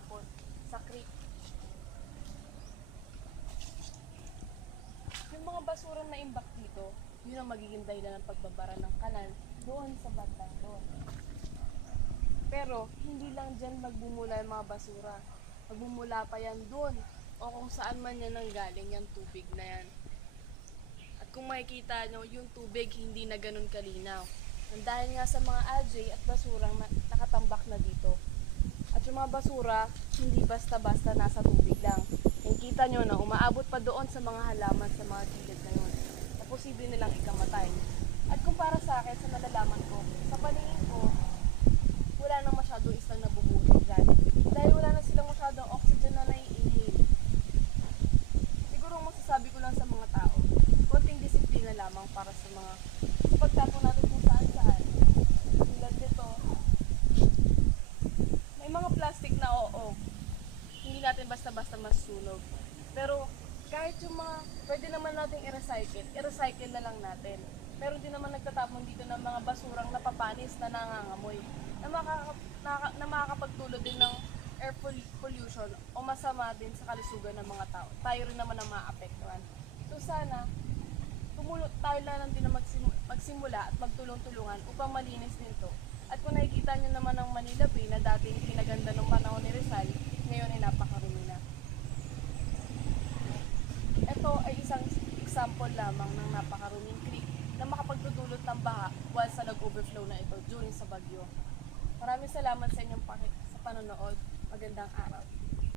tinatapon sa creek. Yung mga basura na imbak dito, yun ang magiging dahilan ng pagbabara ng kanal doon sa bandang doon. Pero hindi lang dyan magbumula yung mga basura. Magbumula pa yan doon o kung saan man yan nanggaling yung tubig na yan. At kung makikita nyo, yung tubig hindi na ganun kalinaw. Dahil nga sa mga algae at basurang nakatambak na dito. At yung mga basura, hindi basta-basta nasa tubig lang. Yung kita nyo na umaabot pa doon sa mga halaman sa mga gilid na yun. Na posible nilang ikamatay. At kumpara sa akin, sa nalalaman ko, sa paningin ko, wala nang masyadong isang nabubuhay dyan. Dahil wala na silang masyadong oxygen na nai-inhale. Siguro masasabi ko lang sa mga tao, konting disiplina lamang para sa pagtapon natin kung saan-saan. Tulad nito, may mga plastic na oo, hindi natin basta-basta masusunog. Pero kahit yung mga pwede naman natin i-recycle na lang natin. Meron din naman nagtatapon dito ng mga basurang napapanis na nangangamoy na makakapagdulot din ng air pollution o masama din sa kalusugan ng mga tao. Tayo rin naman ang maapektuhan. So sana, tayo lang din na magsimula at magtulong-tulungan upang malinis din to. At kung nakikita nyo naman ang Manila Bay na dati pinaganda ng panahon ni Rizal, ngayon ay napakarumi na. Ito ay isang example lamang ng napakaruming creek na makapagdudulot ng baha while sa nag-overflow na ito during sa bagyo. Maraming salamat sa inyong sa panonood. Magandang araw.